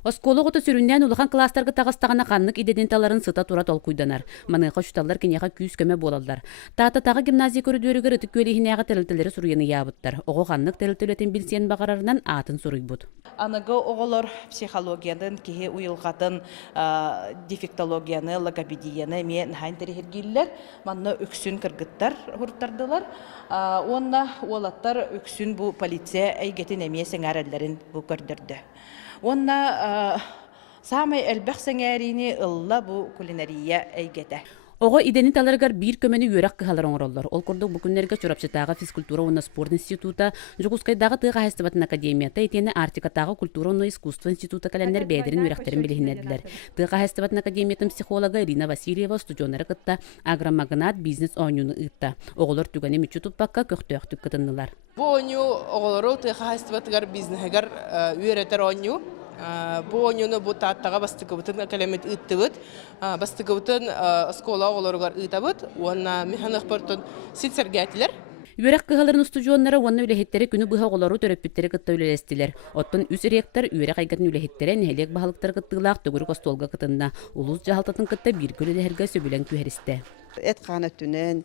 Оскологота сүрүннән улахан класстарга тагыстагана каннык иденталарын сыта тура толкуйданар. Маныга чуталлар кенеха күз көмө болаллар. Тата гимназия көрүдөрүгөр ытык көлихинега тәрилтелери суруяны ябыттар. Ого каннык тәрилтелетен билсен багарарынан атын суруйбут. Аныгы оголор психологиядан кихи уйылгатын дефектологияны, логопедияны мен хайн терихиргиллер, манна өксүн кыргыттар хуртардылар. Онна олаттар өксүн бу полиция әйгетин эмие сеңәрәлләрин бу көрдөрдү. Онна самай элбэх сеңәрини ылла бу кулинария әйгете. Ого иденталарыгар бир көмөнү үйрәк кыһалар оңроллор. Ол курдук бу күннәргә чурапчытагы физкультура уна спорт института, Жугускайдагы тыга хастабатын академията, этене Артикатагы культура уна искусство института календар бәдерин үйрәктерин билгеннәделәр. Тыга хастабатын академиятын психолога Ирина Васильева студионнары кытта агромагнат бизнес оңюны ытта. Оголор түгәне мүчү туппакка көктөктүк кытыннылар. Бу оңю оголору тыга хастабатыгар бизнесгар үйрәтер оңю. Бу оңюны бу таттага бастыгыбытын академият ыттыбыт, бастыгыбытын оскола оголоругар ытабыт, уонна механик портун ситсергәтилер. Үйрәк кыһаларын студионнары уонна үләһеттәре күнү быһа оголору төрөппүттәре кытта үләләстиләр. Оттон үс ректор үйрәк айгатын үләһеттәре нәһелек баһалыктар кыттылак төгүр костолга кытынна. Улус жаһалтатын кытта бир көлеләргә сөбүлән күһәристә. Эткана түнен,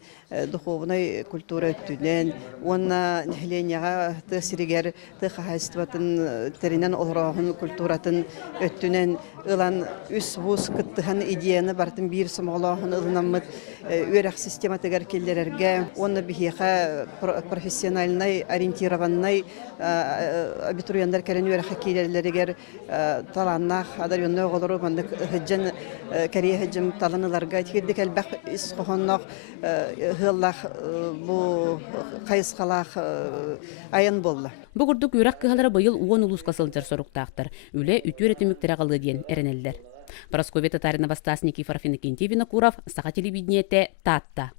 духовной культура түнен, онна нехленяга тесиригер тахастватын теринен олрахын культуратын өттүнен ылан үс вуз кыттыхан идеяны бартын бир сомолахын ылнаммыт үйрәк система тегер келлерерге, онна бихиха профессиональный ориентированный абитурияндар кәрен үйрәк хакилерлеригер таланнах адарионной оголору мандык хыджан кәрия хыджым таланыларга тигердик әлбәк Хоннок хыллах бу кайыскалах аян болла. Бу курдук үйрәк кыһалары быйыл 10 улуска сылжар соруктаактар. Үле үтү өретүмүктер агалы диен эренеллер. Прасковья Татарина Вастас Никифоров Иннокентий Винокуров, Саха телевидениете, Татта.